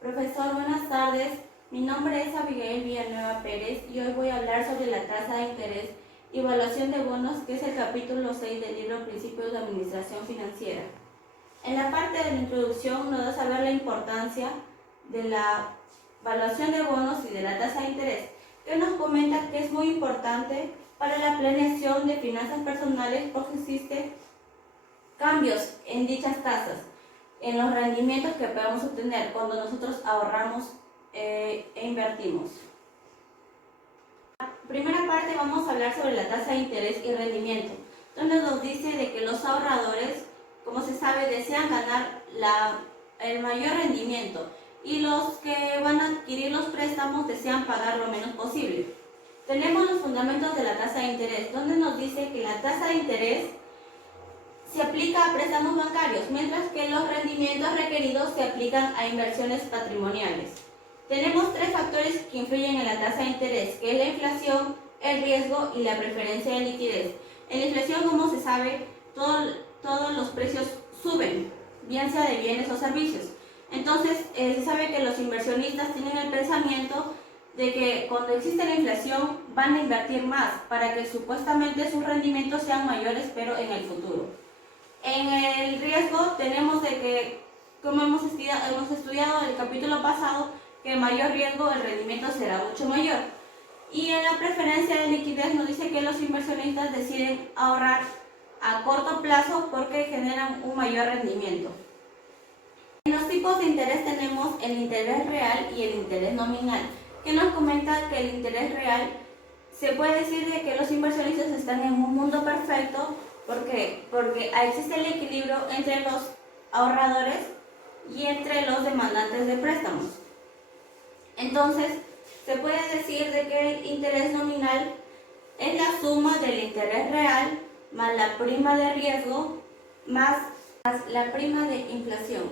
Profesor, buenas tardes. Mi nombre es Abigail Villanueva Pérez y hoy voy a hablar sobre la tasa de interés y evaluación de bonos, que es el capítulo 6 del libro Principios de Administración Financiera. En la parte de la introducción nos da a saber la importancia de la evaluación de bonos y de la tasa de interés, que nos comenta que es muy importante para la planeación de finanzas personales porque existen cambios en dichas tasas, en los rendimientos que podemos obtener cuando nosotros ahorramos e invertimos. Primera parte vamos a hablar sobre la tasa de interés y rendimiento, donde nos dice de que los ahorradores, como se sabe, desean ganar el mayor rendimiento y los que van a adquirir los préstamos desean pagar lo menos posible. Tenemos los fundamentos de la tasa de interés, donde nos dice que la tasa de interés se aplica a préstamos bancarios, mientras que los rendimientos requeridos se aplican a inversiones patrimoniales. Tenemos tres factores que influyen en la tasa de interés, que es la inflación, el riesgo y la preferencia de liquidez. En la inflación, como se sabe, todos los precios suben, bien sea de bienes o servicios. Entonces, se sabe que los inversionistas tienen el pensamiento de que cuando existe la inflación van a invertir más para que supuestamente sus rendimientos sean mayores, pero en el futuro. En el riesgo tenemos de que, como hemos estudiado en el capítulo pasado, que el mayor riesgo, el rendimiento será mucho mayor. Y en la preferencia de liquidez nos dice que los inversionistas deciden ahorrar a corto plazo porque generan un mayor rendimiento. En los tipos de interés tenemos el interés real y el interés nominal, que nos comenta que el interés real se puede decir de que los inversionistas están en un mundo perfecto. ¿Por qué? Porque existe el equilibrio entre los ahorradores y entre los demandantes de préstamos. Entonces, se puede decir de que el interés nominal es la suma del interés real más la prima de riesgo más la prima de inflación.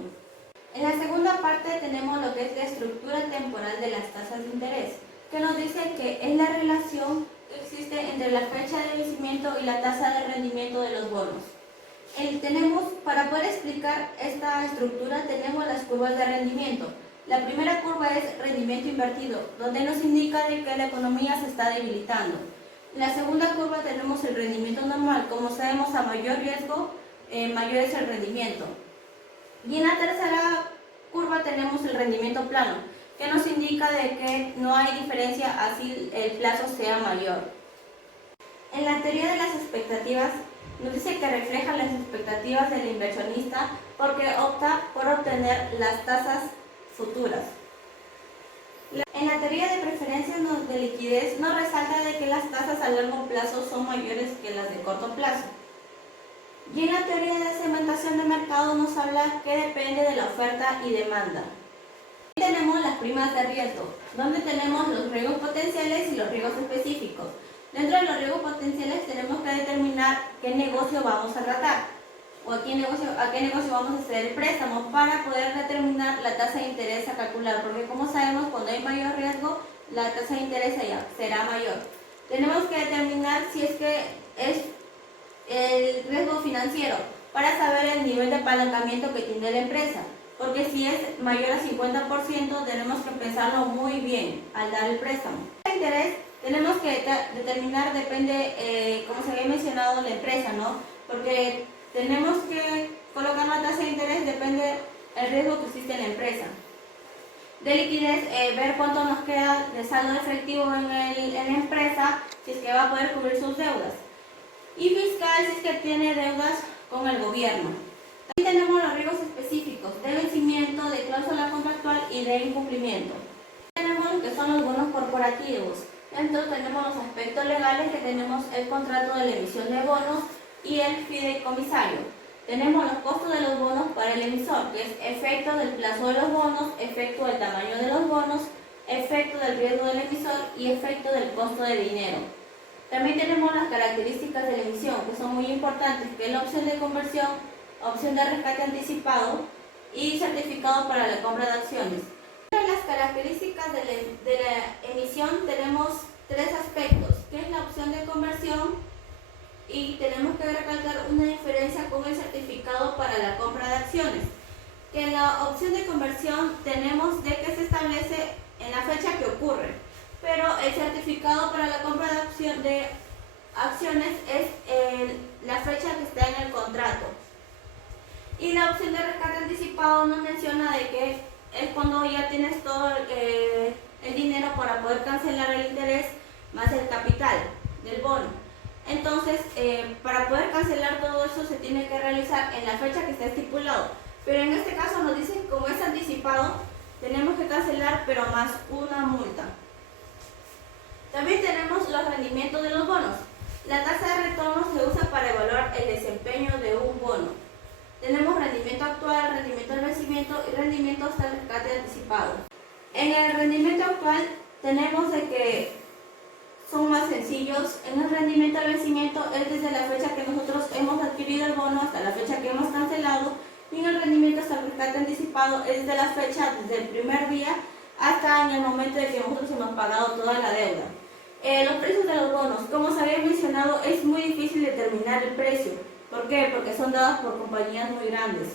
En la segunda parte tenemos lo que es la estructura temporal de las tasas de interés, que nos dice que es la relación que existe entre la fecha de vencimiento y la tasa de rendimiento de los bonos. Para poder explicar esta estructura tenemos las curvas de rendimiento. La primera curva es rendimiento invertido, donde nos indica de que la economía se está debilitando. En la segunda curva tenemos el rendimiento normal. Como sabemos, a mayor riesgo, mayor es el rendimiento. Y en la tercera curva tenemos el rendimiento plano, que nos indica de que no hay diferencia así el plazo sea mayor. En la teoría de las expectativas nos dice que refleja las expectativas del inversionista porque opta por obtener las tasas futuras. En la teoría de preferencias de liquidez nos resalta de que las tasas a largo plazo son mayores que las de corto plazo. Y en la teoría de segmentación de mercado nos habla que depende de la oferta y demanda. Tenemos las primas de riesgo, donde tenemos los riesgos potenciales y los riesgos específicos. Dentro de los riesgos potenciales tenemos que determinar qué negocio vamos a tratar o a qué negocio vamos a hacer el préstamo para poder determinar la tasa de interés a calcular, porque como sabemos, cuando hay mayor riesgo, la tasa de interés será mayor. Tenemos que determinar si es que es el riesgo financiero para saber el nivel de apalancamiento que tiene la empresa. Porque si es mayor a 50%, tenemos que pensarlo muy bien al dar el préstamo. El interés tenemos que determinar, depende, como se había mencionado, la empresa, ¿no? Porque tenemos que colocar la tasa de interés, depende del riesgo que existe en la empresa. De liquidez, ver cuánto nos queda de saldo efectivo en la empresa, si es que va a poder cubrir sus deudas. Y fiscal, si es que tiene deudas con el gobierno. También tenemos los riesgos específicos de vencimiento, de cláusula contractual y de incumplimiento. Tenemos lo que son los bonos corporativos. Dentro tenemos los aspectos legales, que tenemos el contrato de la emisión de bonos y el fideicomisario. Tenemos los costos de los bonos para el emisor, que es efecto del plazo de los bonos, efecto del tamaño de los bonos, efecto del riesgo del emisor y efecto del costo de dinero. También tenemos las características de la emisión, que son muy importantes, que es la opción de conversión, opción de rescate anticipado y certificado para la compra de acciones. Entre las características de la emisión tenemos tres aspectos, que es la opción de conversión, y tenemos que recalcar una diferencia con el certificado para la compra de acciones. Que en la opción de conversión tenemos de que acciones es la fecha que está en el contrato. Y la opción de rescate anticipado nos menciona de que es cuando ya tienes todo el dinero para poder cancelar el interés más el capital del bono. Entonces, para poder cancelar todo eso se tiene que realizar en la fecha que está estipulado. Pero en este caso nos dice que como es anticipado, tenemos que cancelar pero más una multa. También tenemos los rendimientos de los bonos. La tasa de retorno se usa para evaluar el desempeño de un bono. Tenemos rendimiento actual, rendimiento al vencimiento y rendimiento hasta el rescate anticipado. En el rendimiento actual tenemos de que son más sencillos. En el rendimiento al vencimiento es desde la fecha que nosotros hemos adquirido el bono hasta la fecha que hemos cancelado. Y en el rendimiento hasta el rescate anticipado es desde la fecha, desde el primer día hasta en el momento de que nosotros hemos pagado toda la deuda. Los precios de los bonos, como se había mencionado, es muy difícil determinar el precio. ¿Por qué? Porque son dados por compañías muy grandes.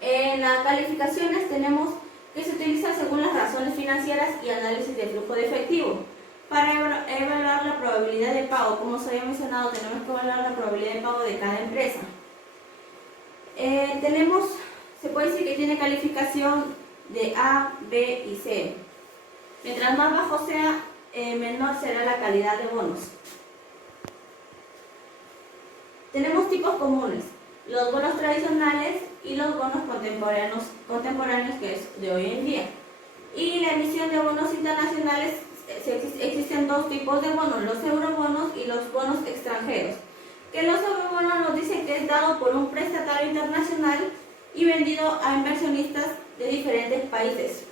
En las calificaciones tenemos que se utiliza según las razones financieras y análisis de flujo de efectivo. Para evaluar la probabilidad de pago, como se había mencionado, tenemos que evaluar la probabilidad de pago de cada empresa. Se puede decir que tiene calificación de A, B y C. Mientras más bajo sea, menor será la calidad de bonos. Tenemos tipos comunes, los bonos tradicionales y los bonos contemporáneos que es de hoy en día. Y la emisión de bonos internacionales, existen dos tipos de bonos, los eurobonos y los bonos extranjeros. Que los eurobonos nos dicen que es dado por un prestatario internacional y vendido a inversionistas de diferentes países.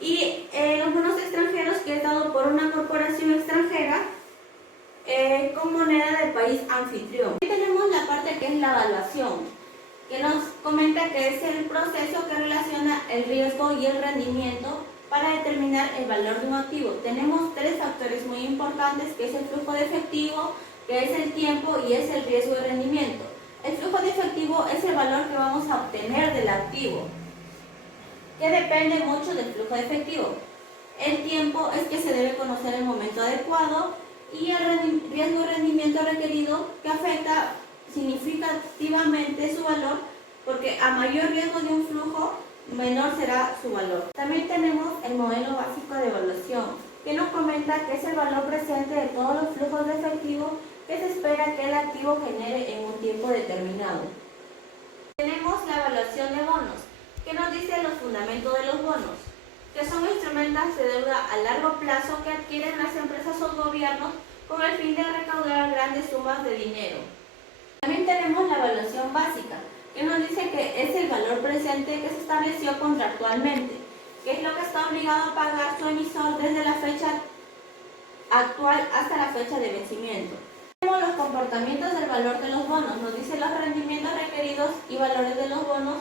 Y los bonos extranjeros que es dado por una corporación extranjera con moneda del país anfitrión. Aquí tenemos la parte que es la evaluación, que nos comenta que es el proceso que relaciona el riesgo y el rendimiento para determinar el valor de un activo. Tenemos tres factores muy importantes, que es el flujo de efectivo, que es el tiempo y es el riesgo de rendimiento. El flujo de efectivo es el valor que vamos a obtener del activo, que depende mucho del flujo de efectivo. El tiempo es que se debe conocer el momento adecuado y el riesgo de rendimiento requerido, que afecta significativamente su valor, porque a mayor riesgo de un flujo, menor será su valor. También tenemos el modelo básico de evaluación, que nos comenta que es el valor presente de todos los flujos de efectivo que se espera que el activo genere en un tiempo determinado. Tenemos la evaluación de bonos, que nos dice los fundamentos de los bonos, que son instrumentos de deuda a largo plazo que adquieren las empresas o gobiernos con el fin de recaudar grandes sumas de dinero. También tenemos la evaluación básica, que nos dice que es el valor presente que se estableció contractualmente, que es lo que está obligado a pagar su emisor desde la fecha actual hasta la fecha de vencimiento. Tenemos los comportamientos del valor de los bonos, nos dice los rendimientos requeridos y valores de los bonos,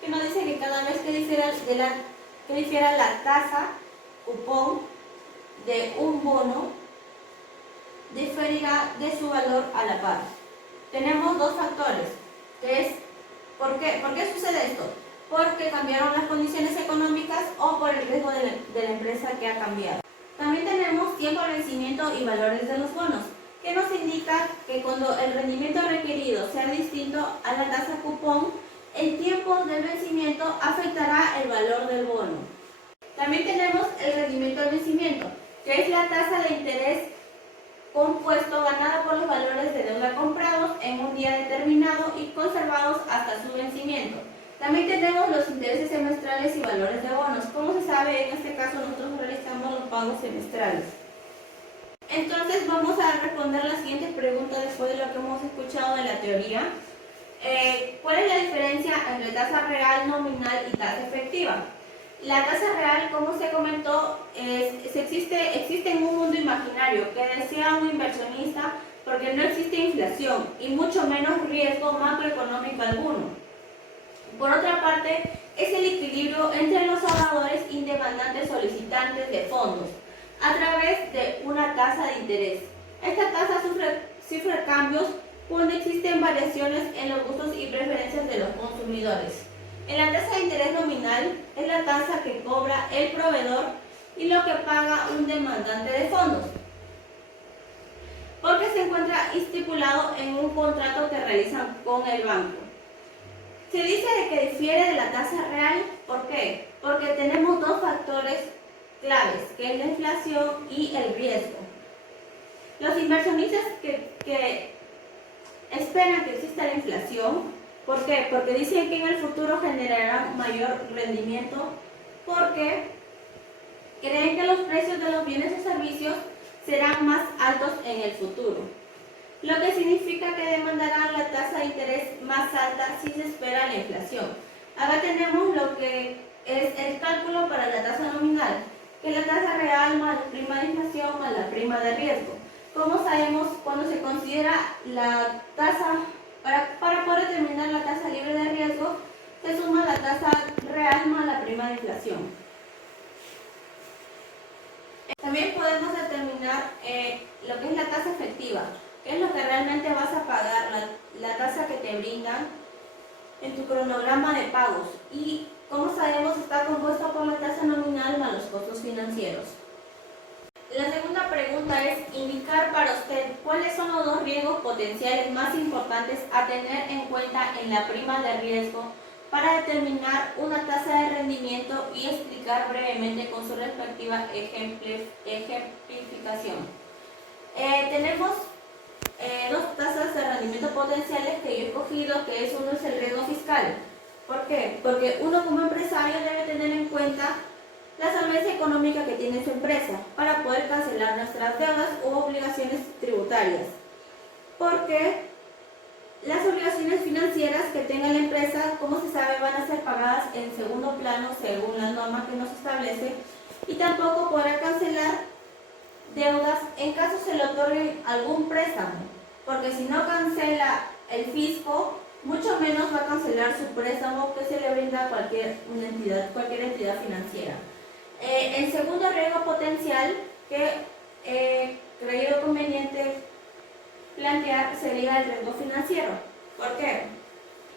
que nos dice que cada vez que difiera la tasa cupón de un bono, diferirá de su valor a la par. Tenemos dos factores, que es ¿por qué sucede esto? Porque cambiaron las condiciones económicas o por el riesgo de la empresa que ha cambiado. También tenemos tiempo de vencimiento y valores de los bonos, que nos indica que cuando el rendimiento requerido sea distinto a la tasa cupón, el tiempo del vencimiento afectará el valor del bono. También tenemos el rendimiento del vencimiento, que es la tasa de interés compuesto ganada por los valores de deuda comprados en un día determinado y conservados hasta su vencimiento. También tenemos los intereses semestrales y valores de bonos. Como se sabe, en este caso nosotros realizamos los pagos semestrales. Entonces vamos a responder la siguiente pregunta después de lo que hemos escuchado de la teoría. ¿Cuál es la diferencia entre tasa real, nominal y tasa efectiva? La tasa real, como se comentó, existe en un mundo imaginario que desea un inversionista porque no existe inflación y mucho menos riesgo macroeconómico alguno. Por otra parte, es el equilibrio entre los ahorradores y demandantes solicitantes de fondos a través de una tasa de interés. Esta tasa sufre cambios cuando existen variaciones en los gustos y preferencias de los consumidores. En la tasa de interés nominal es la tasa que cobra el proveedor y lo que paga un demandante de fondos. porque se encuentra estipulado en un contrato que realizan con el banco. Se dice de que difiere de la tasa real. ¿Por qué? Porque tenemos dos factores claves, que es la inflación y el riesgo. Los inversionistas que esperan que exista la inflación, ¿por qué? Porque dicen que en el futuro generará mayor rendimiento, porque creen que los precios de los bienes y servicios serán más altos en el futuro, lo que significa que demandarán la tasa de interés más alta si se espera la inflación. Acá tenemos lo que es el cálculo para la tasa nominal, que es la tasa real más la prima de inflación más la prima de riesgo. Como sabemos, cuando se considera la tasa, para poder determinar la tasa libre de riesgo, se suma la tasa real más la prima de inflación. También podemos determinar lo que es la tasa efectiva, que es lo que realmente vas a pagar, la tasa que te brindan en tu cronograma de pagos. Y como sabemos, está compuesta por la tasa nominal más los costos financieros. La segunda pregunta es indicar para usted cuáles son los dos riesgos potenciales más importantes a tener en cuenta en la prima de riesgo para determinar una tasa de rendimiento y explicar brevemente con su respectiva ejemplificación. Tenemos dos tasas de rendimiento potenciales que yo he escogido, que uno es el riesgo fiscal. ¿Por qué? Porque uno como empresario debe tener en cuenta la solvencia económica que tiene su empresa para poder cancelar nuestras deudas u obligaciones tributarias. Porque las obligaciones financieras que tenga la empresa, como se sabe, van a ser pagadas en segundo plano según las normas que nos establece, y tampoco podrá cancelar deudas en caso se le otorgue algún préstamo, porque si no cancela el fisco, mucho menos va a cancelar su préstamo que se le brinda a cualquier entidad financiera. El segundo riesgo potencial que he creído conveniente plantear sería el riesgo financiero. ¿Por qué?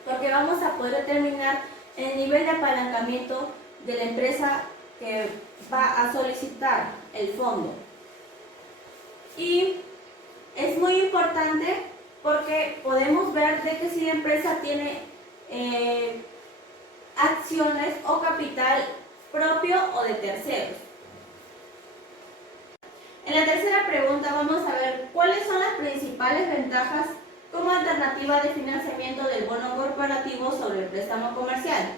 Porque vamos a poder determinar el nivel de apalancamiento de la empresa que va a solicitar el fondo. Y es muy importante porque podemos ver de que si la empresa tiene acciones o capital propio o de terceros. En la tercera pregunta vamos a ver cuáles son las principales ventajas como alternativa de financiamiento del bono corporativo sobre el préstamo comercial.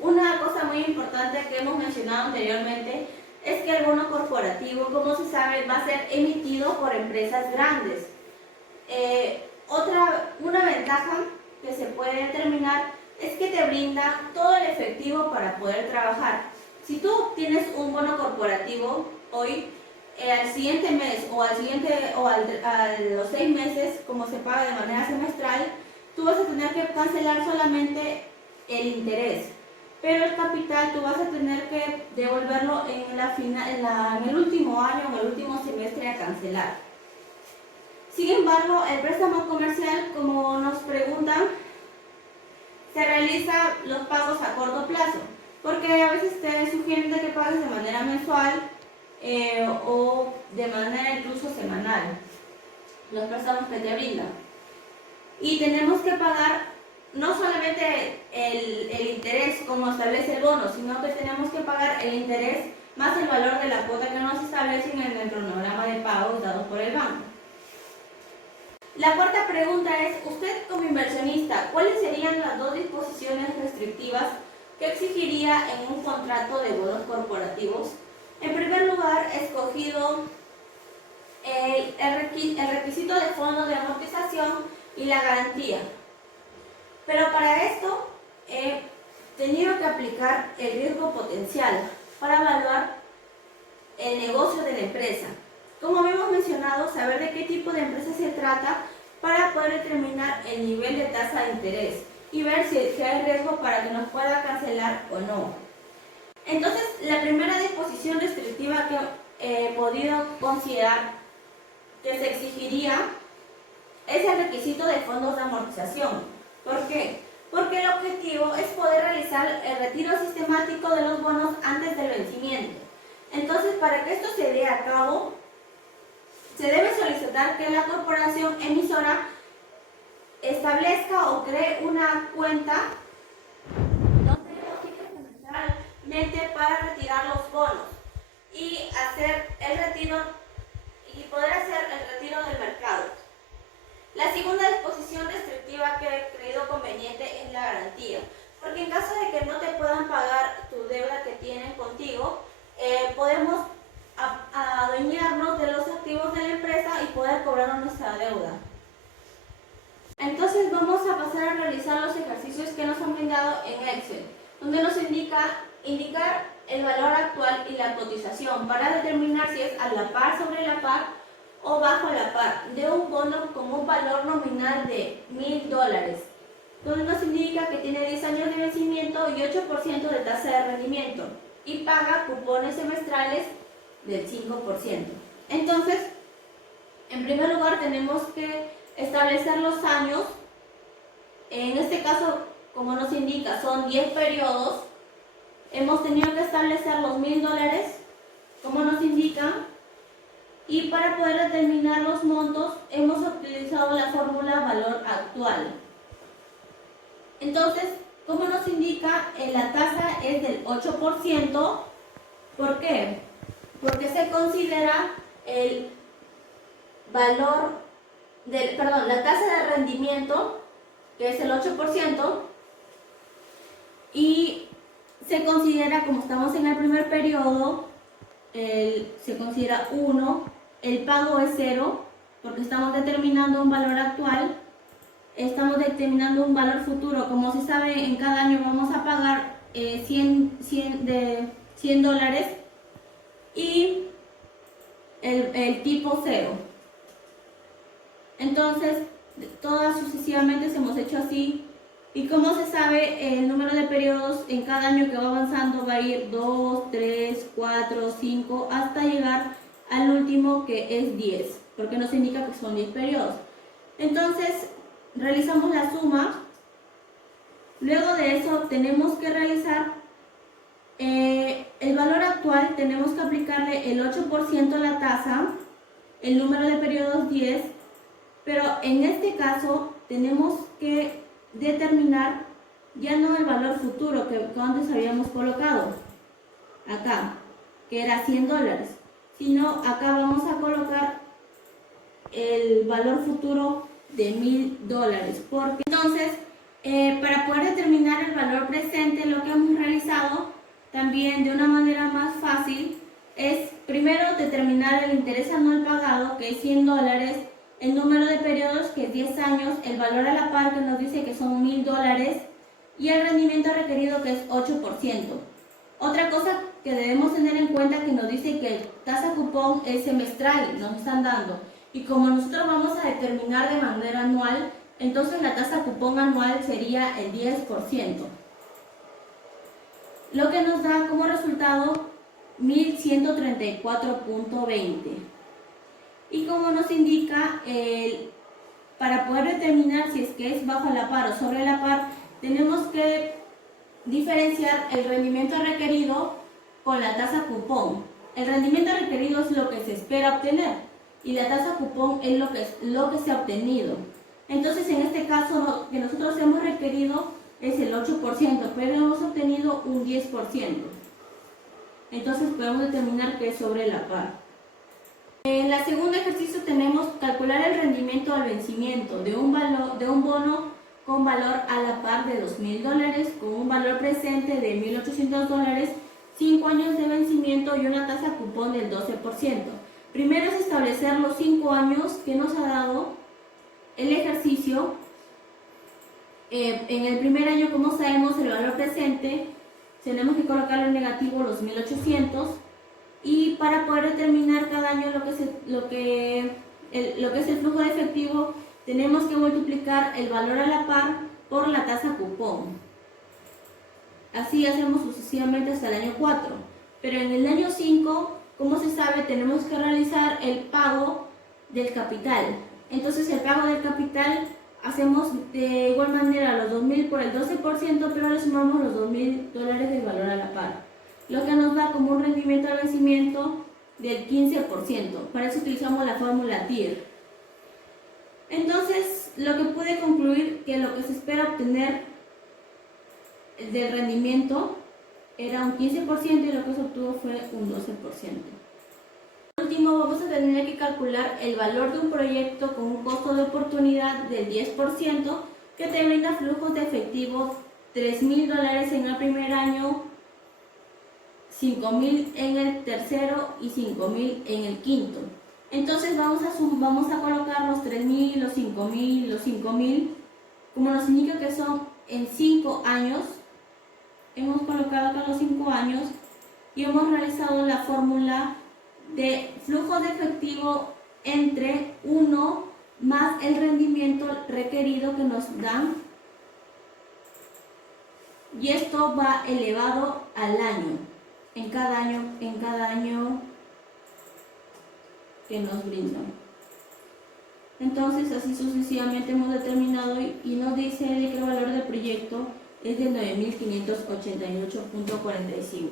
Una cosa muy importante que hemos mencionado anteriormente es que el bono corporativo, como se sabe, va a ser emitido por empresas grandes. Una ventaja que se puede determinar es que te brinda todo el efectivo para poder trabajar. Si tú tienes un bono corporativo hoy, al siguiente mes o a los 6 meses, como se paga de manera semestral, tú vas a tener que cancelar solamente el interés, pero el capital tú vas a tener que devolverlo en el último año o en el último semestre a cancelar. Sin embargo, el préstamo comercial, como nos preguntan, se realiza los pagos a corto plazo, porque a veces te sugieren que pagues de manera mensual o de manera incluso semanal los préstamos que te brindan. Y tenemos que pagar no solamente el interés como establece el bono, sino que tenemos que pagar el interés más el valor de la cuota que nos establecen en el cronograma de pagos dado por el banco. La cuarta pregunta es, usted como inversionista, ¿cuáles serían las dos disposiciones restrictivas que exigiría en un contrato de bonos corporativos? En primer lugar, he escogido el requisito de fondo de amortización y la garantía. Pero para esto he tenido que aplicar el riesgo potencial para evaluar el negocio de la empresa. Como habíamos mencionado, saber de qué tipo de empresa se trata para poder determinar el nivel de tasa de interés y ver si hay riesgo para que nos pueda cancelar o no. Entonces, la primera disposición restrictiva que he podido considerar que se exigiría es el requisito de fondos de amortización. ¿Por qué? Porque el objetivo es poder realizar el retiro sistemático de los bonos antes del vencimiento. Entonces, para que esto se dé a cabo, se debe solicitar que la corporación emisora establezca o cree una cuenta donde deposite semestralmente para retirar los bonos y hacer el retiro y poder hacer el retiro del mercado. La segunda disposición restrictiva que he creído conveniente es la garantía, porque en caso de que no te puedan pagar tu deuda que tienen contigo, podemos adueñarnos de los activos de la empresa y poder cobrar nuestra deuda. Entonces vamos a pasar a realizar los ejercicios que nos han brindado en Excel, donde nos indicar el valor actual y la cotización para determinar si es a la par, sobre la par o bajo la par de un bono con un valor nominal de $1000, donde nos indica que tiene 10 años de vencimiento y 8% de tasa de rendimiento y paga cupones semestrales del 5%. Entonces, en primer lugar tenemos que establecer los años. En este caso, como nos indica, son 10 periodos. Hemos tenido que establecer los $1000, como nos indica, y para poder determinar los montos hemos utilizado la fórmula valor actual. Entonces, como nos indica, la tasa es del 8%. ¿Por qué? Porque se considera el valor la tasa de rendimiento, que es el 8%, y se considera, como estamos en el primer periodo, se considera 1, el pago es 0, porque estamos determinando un valor actual, estamos determinando un valor futuro. Como se sabe, en cada año vamos a pagar $100 y el tipo 0. Entonces, todas sucesivamente se hemos hecho así. Y como se sabe, el número de periodos en cada año que va avanzando va a ir 2, 3, 4, 5, hasta llegar al último, que es 10, porque nos indica que son 10 periodos. Entonces, realizamos la suma. Luego de eso, tenemos que realizar el valor actual. Tenemos que aplicarle el 8% a la tasa, el número de periodos 10, pero en este caso tenemos que determinar ya no el valor futuro que antes habíamos colocado acá, que era $100, sino acá vamos a colocar el valor futuro de $1000. Porque entonces, para poder determinar el valor presente, lo que hemos realizado también de una manera más fácil es primero determinar el interés anual pagado, que es $100, el número de periodos, que es 10 años, el valor a la par, que nos dice que son $1000, y el rendimiento requerido, que es 8%. Otra cosa que debemos tener en cuenta, que nos dice que el tasa cupón es semestral, nos están dando, y como nosotros vamos a determinar de manera anual, entonces la tasa cupón anual sería el 10%, lo que nos da como resultado 1134.20. Y como nos indica, para poder determinar si es que es bajo la par o sobre la par, tenemos que diferenciar el rendimiento requerido con la tasa cupón. El rendimiento requerido es lo que se espera obtener y la tasa cupón es lo que se ha obtenido. Entonces, en este caso, lo que nosotros hemos requerido es el 8%, pero hemos obtenido un 10%. Entonces podemos determinar que es sobre la par. En el segundo ejercicio tenemos calcular el rendimiento al vencimiento de un bono con valor a la par de $2000, con un valor presente de $1800, 5 años de vencimiento y una tasa cupón del 12%. Primero es establecer los 5 años que nos ha dado el ejercicio. En el primer año, como sabemos, el valor presente tenemos que colocarle en negativo los 1800. Y para poder determinar cada año lo que es el flujo de efectivo, tenemos que multiplicar el valor a la par por la tasa cupón. Así hacemos sucesivamente hasta el año 4. Pero en el año 5, como se sabe, tenemos que realizar el pago del capital. Entonces, el pago del capital hacemos de igual manera los 2000 por el 12%, pero le sumamos los $2000 del valor a la par, lo que nos da como un rendimiento al vencimiento del 15%. Para eso utilizamos la fórmula TIR. Entonces, lo que pude concluir que lo que se espera obtener del rendimiento era un 15% y lo que se obtuvo fue un 12%. Por último, vamos a tener que calcular el valor de un proyecto con un costo de oportunidad del 10% que te brinda flujos de efectivo $3,000 en el primer año, $5,000 en el tercero y $5,000 en el quinto. Entonces vamos a colocar los 3,000, los 5,000, los 5,000, como nos indica que son en 5 años. Hemos colocado acá los 5 años y hemos realizado la fórmula de flujo de efectivo entre 1 más el rendimiento requerido que nos dan, y esto va elevado al año, en cada año que nos brindan. Entonces así sucesivamente hemos determinado y nos dice de que el valor del proyecto es de 9,588.45.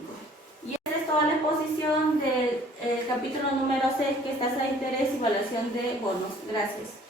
Y esta es toda la exposición del capítulo número 6, que es tasa de interés y evaluación de bonos. Gracias.